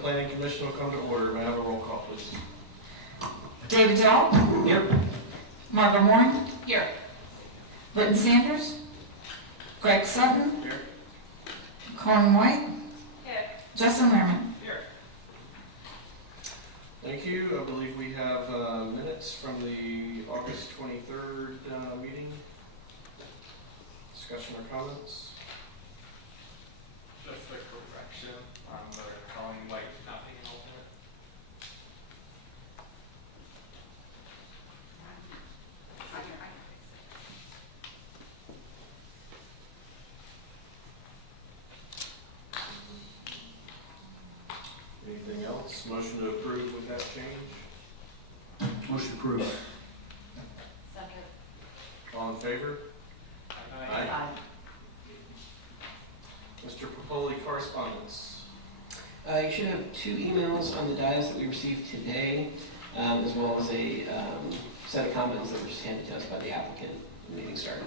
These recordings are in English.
Planning Commission will come to order. May I have a roll call, please? David Dell. Here. Margot Moore. Here. Lytton Sanders. Greg Sutton. Here. Colin White. Here. Justin Lehrman. Here. Thank you. I believe we have minutes from the August 23rd meeting. Discussion or comments? Just a correction on the Colin White not being an alternate. Anything else? Motion to approve with that change? Motion approved. Second. All in favor? Aye. Mr. Popoli, correspondence. You should have 2 emails on the dais that we received today, as well as a set of comments that were just handed to us by the applicant when the meeting started,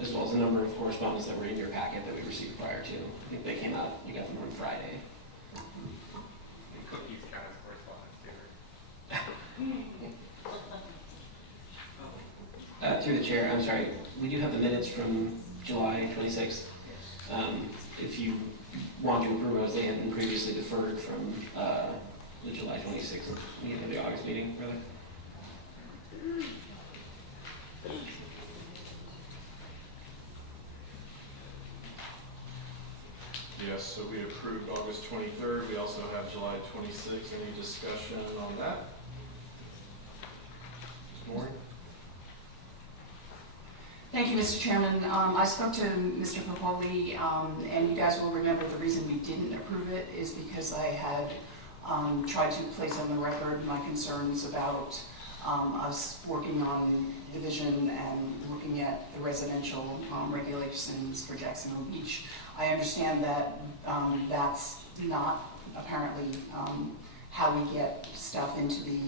as well as a number of correspondence that were in your packet that we received prior to. I think they came out, you got them on Friday. And cookies count as correspondence too. Through the chair, I'm sorry, we do have the minutes from July 26th. If you want to approve those, they had been previously deferred from the July 26th meeting, or the August meeting, rather. Yes, so we approved August 23rd. We also have July 26th. Any discussion on that? Ms. Moore? Thank you, Mr. Chairman. I spoke to Mr. Popoli, and you guys will remember the reason we didn't approve it is because I had tried to place on the record my concerns about us working on division and looking at the residential regulations for Jacksonville Beach. I understand that that's not apparently how we get stuff into the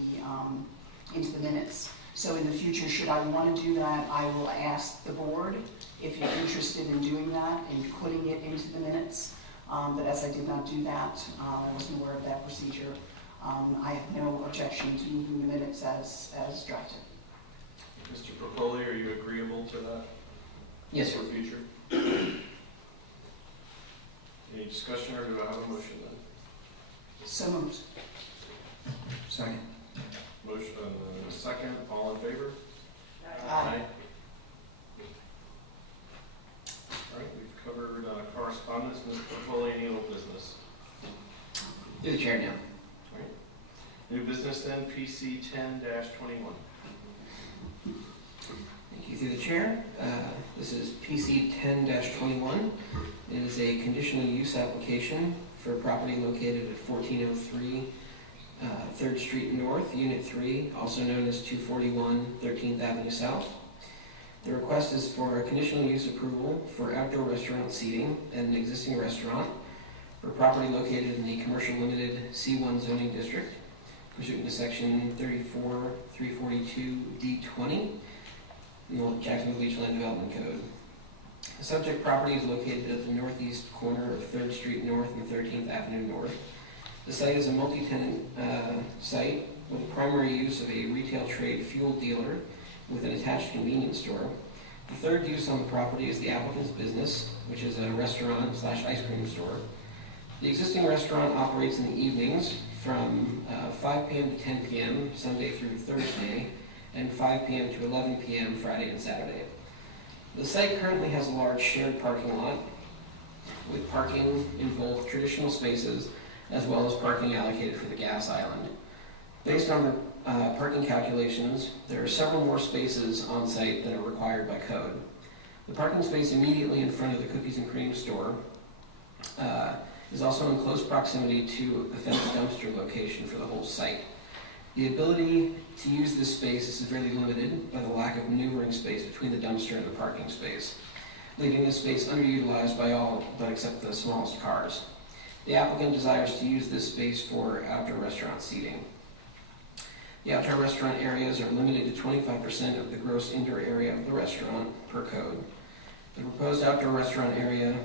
minutes. So in the future, should I want to do that, I will ask the board if you're interested in doing that and putting it into the minutes. But as I did not do that, I wasn't aware of that procedure. I have no objection to moving the minutes as drafted. Mr. Popoli, are you agreeable to that? Yes, sir. For future? Any discussion, or do I have a motion then? So moved. Second. Motion, second. All in favor? Aye. All right, we've covered correspondence. Mr. Popoli, any old business? Through the chair now. All right. New business then, PC 10-21. Thank you. Through the chair, this is PC 10-21. It is a conditional use application for a property located at 1403 3rd Street North, Unit 3, also known as 241 13th Avenue South. The request is for a conditional use approval for outdoor restaurant seating at an existing restaurant for property located in the Commercial Limited C1 zoning district, pursuant to Section 34342D20 in the Jacksonville Beach Land Development Code. The subject property is located at the northeast corner of 3rd Street North and 13th Avenue North. The site is a multi-tenant site with a primary use of a retail trade fuel dealer with an attached convenience store. The third use on the property is the applicant's business, which is a restaurant/ice cream store. The existing restaurant operates in the evenings from 5 p.m. to 10 p.m. Sunday through Thursday, and 5 p.m. to 11 p.m. Friday and Saturday. The site currently has a large shared parking lot with parking in both traditional spaces as well as parking allocated for the gas island. Based on the parking calculations, there are several more spaces on site than are required by code. The parking space immediately in front of the cookies and cream store is also in close proximity to the fenced dumpster location for the whole site. The ability to use this space is severely limited by the lack of maneuvering space between the dumpster and the parking space, leaving this space underutilized by all but except the smallest cars. The applicant desires to use this space for outdoor restaurant seating. The outdoor restaurant areas are limited to 25% of the gross indoor area of the restaurant per code. The proposed outdoor restaurant area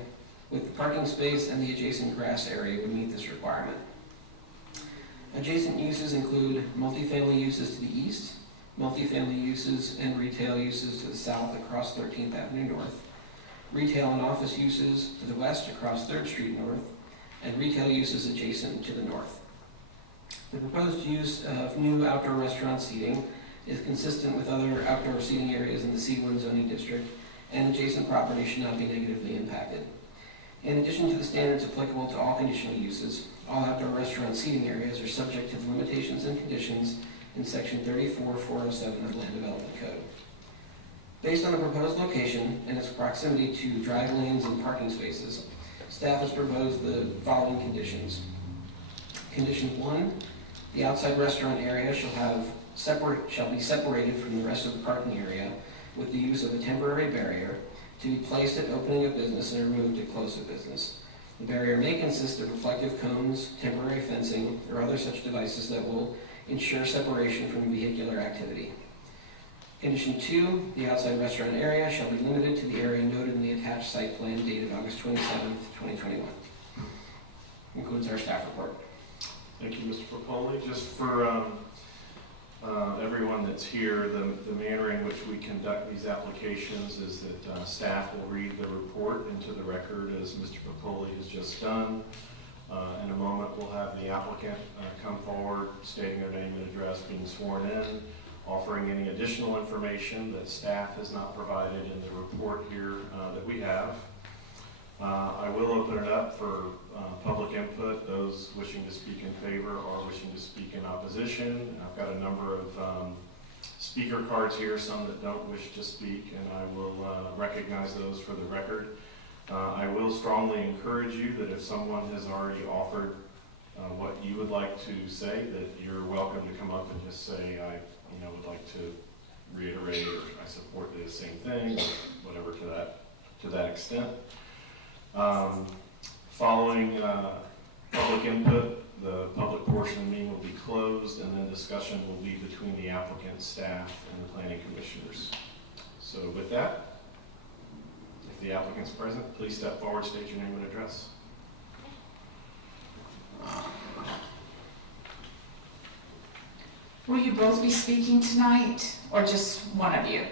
with the parking space and the adjacent grass area would meet this requirement. Adjacent uses include multifamily uses to the east, multifamily uses and retail uses to the south across 13th Avenue North, retail and office uses to the west across 3rd Street North, and retail uses adjacent to the north. The proposed use of new outdoor restaurant seating is consistent with other outdoor seating areas in the C1 zoning district, and adjacent property should not be negatively impacted. In addition to the standards applicable to all conditional uses, all outdoor restaurant seating areas are subject to the limitations and conditions in Section 34-407 of the Land Development Code. Based on the proposed location and its proximity to drive lanes and parking spaces, staff has proposed the following conditions. Condition 1, the outside restaurant area shall be separated from the rest of the parking area with the use of a temporary barrier to be placed at opening of business and removed at close of business. The barrier may consist of reflective cones, temporary fencing, or other such devices that will ensure separation from vehicular activity. Condition 2, the outside restaurant area shall be limited to the area noted in the attached site plan dated August 27th, 2021. Concludes our staff report. Thank you, Mr. Popoli. Just for everyone that's here, the manner in which we conduct these applications is that staff will read the report into the record as Mr. Popoli has just done. In a moment, we'll have the applicant come forward, stating their name and address, being sworn in, offering any additional information that staff has not provided in the report here that we have. I will open it up for public input, those wishing to speak in favor or wishing to speak in opposition. I've got a number of speaker cards here, some that don't wish to speak, and I will recognize those for the record. I will strongly encourage you that if someone has already offered what you would like to say, that you're welcome to come up and just say, I would like to reiterate, or I support the same thing, or whatever to that extent. Following public input, the public portion of the meeting will be closed, and then discussion will be between the applicant, staff, and the planning commissioners. So with that, if the applicant's present, please step forward, state your name and address. Will you both be speaking tonight, or just one of you?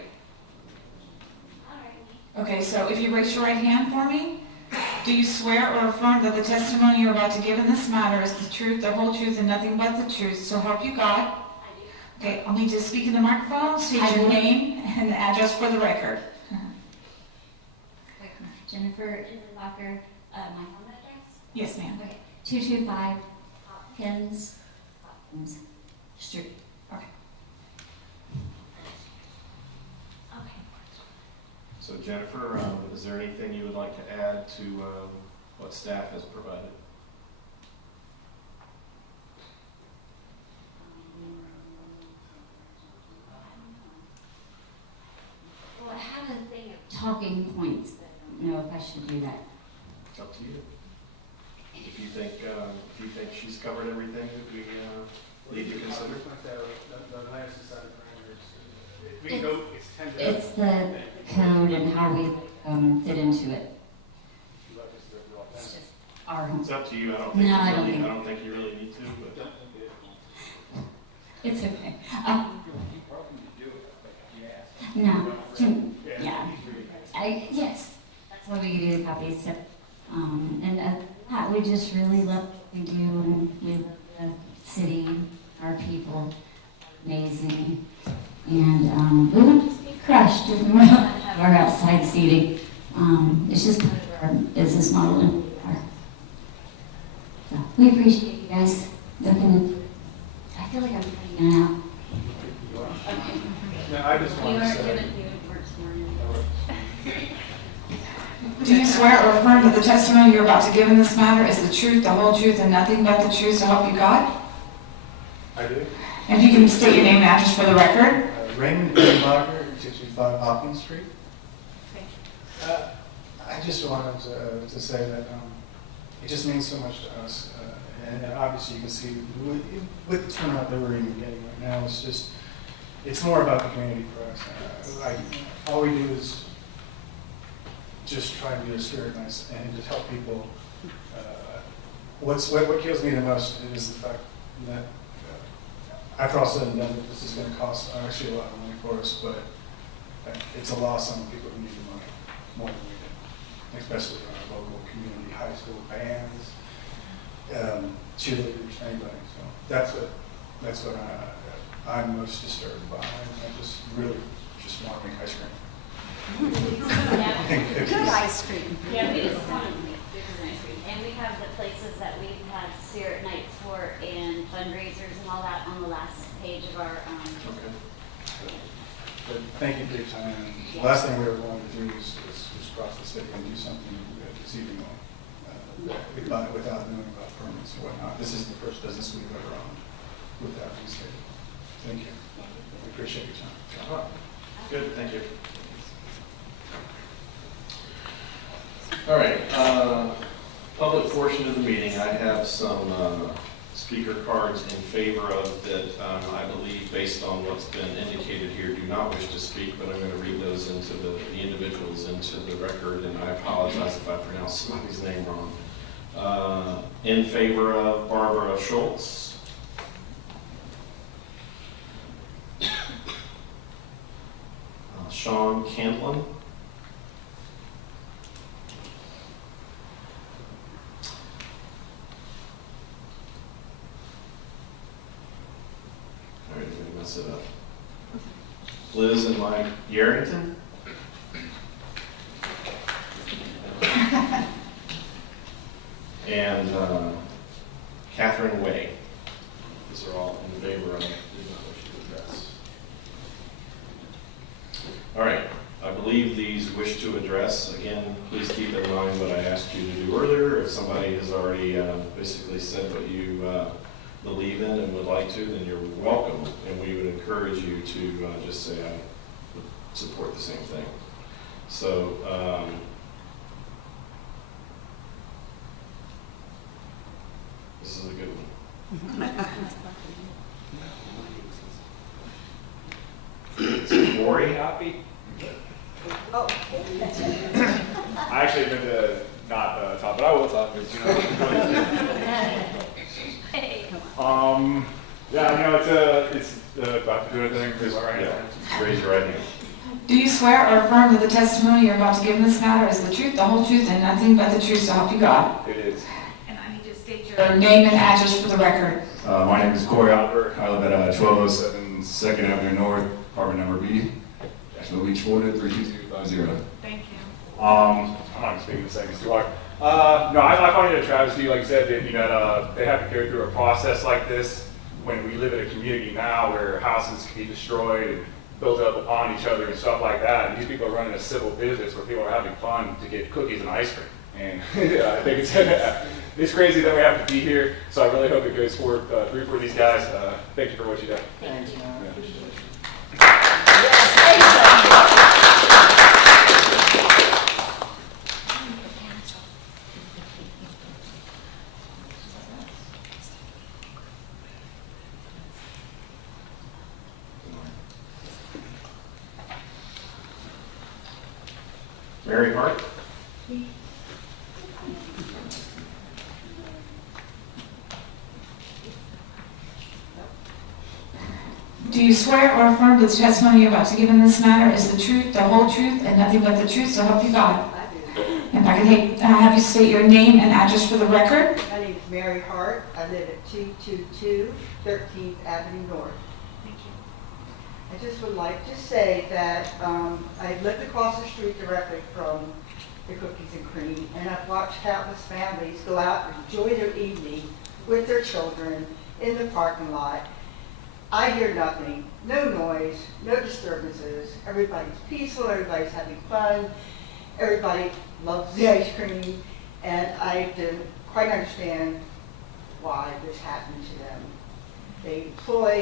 Okay, so if you raise your right hand for me, do you swear or affirm that the testimony you're about to give in this matter is the truth, the whole truth, and nothing but the truth, so help you God? I do. Okay, I'll need you to speak in the microphone, state I your do. name and address for the record. Jennifer Locker, my home address? Yes, ma'am. Okay, 225 Hopkins Street. Okay. Okay. So Jennifer, is there anything you would like to add to what staff has provided? Well, I have a thing of talking points, but I don't know if I should do that. It's up to you. If you think she's covered everything that we need to consider. The last decided parameters. We can go extend that. It's the code and how we fit into it. It's just our, It's up to you. I No, I don't think- don't think you really need to, but it's okay. No, yes, that's why we do the copies. So, and we just really love what we do, and we love the city, our people, amazing. And we would just be crushed if we were not to have our outside seating. It's just kind of our business model, and so we appreciate you guys looking into it. I feel like I'm cutting it out. Okay. No, I just want to say. Do you swear or affirm that the testimony you're about to give in this matter is the truth, the whole truth, and nothing but the truth, so help you God? I do. And if you can state your name and address for the record. Raymond Greenbacher, 625 Hopkins Street. I just wanted to say that it just means so much to us. And obviously you can see with the turnout that we're even getting right now, it's more about the community for us. All we do is just try and be a spirit nice and just help people. What kills me the most is the fact that, after all said and done, this is gonna cost actually a lot of money for us, but it's a loss on the people who need the money more than we do, especially our local community, high school bands, cheerleaders, anybody. So that's what I'm most disturbed by. I just really just want to make ice cream. Good ice cream. Yeah, we just want to make ice cream. And we have the places that we've had spirit nights for and fundraisers and all that on the last page of our, Okay. But thank you for your time. The last thing we ever wanted to do is cross the city and do something that's even without knowing about permits and whatnot. This is the first business we've ever owned without being stated. Thank you. We appreciate your time. Good, thank you. All right, public portion of the meeting, I have some speaker cards in favor of that I believe, based on what's been indicated here, do not wish to speak, but I'm going to read those into the individuals into the record, and I apologize if I pronounce somebody's name wrong. In favor of Barbara Schultz. Sean Candlin. All right, I'm gonna mess it up. Liz and Mike Yarrington. And Catherine Way. These are all in favor of, did not wish to address. All right, I believe these wish to address. Again, please keep in mind what I asked you to do earlier. If somebody has already basically said what you believe in and would like to, then you're welcome. And we would encourage you to just say, I would support the same thing. So, this is a good one. Maury. Copy. Oh. I actually meant to not talk, but I will talk. Because, you know. Yeah, it's about to do a thing. Raise my right hand. Raise your right hand. Do you swear or affirm that the testimony you're about to give in this matter is the truth, the whole truth, and nothing but the truth, so help you God? It is. And I need to state your name and address for the record. My name is Corey Oliver. I live at 1207 2nd Avenue North, apartment number B, Jacksonville Beach, Florida, 32250. Thank you. I'm not going to speak in a second, it's too hard. No, I find it a travesty, like I said, that they have to go through a process like this when we live in a community now where houses can be destroyed and built up upon each other and stuff like that. And these people are running a civil business where people are having fun to get cookies and ice cream. And I think it's crazy that we have to be here. So I really hope it goes forward through for these guys. Thank you for what you did. Thank you. Mary Hart. Do you swear or affirm that the testimony you're about to give in this matter is the truth, the whole truth, and nothing but the truth, so help you God? I do. If I could have you state your name and address for the record. My name is Mary Hart. I live at 222 13th Avenue North. Thank you. I just would like to say that I lived across the street directly from the Cookies and Cream, and I've watched countless families go out and enjoy their evening with their children in the parking lot. I hear nothing, no noise, no disturbances. Everybody's peaceful, everybody's having fun, everybody loves the ice cream, and I don't quite understand why this happened to them. They employ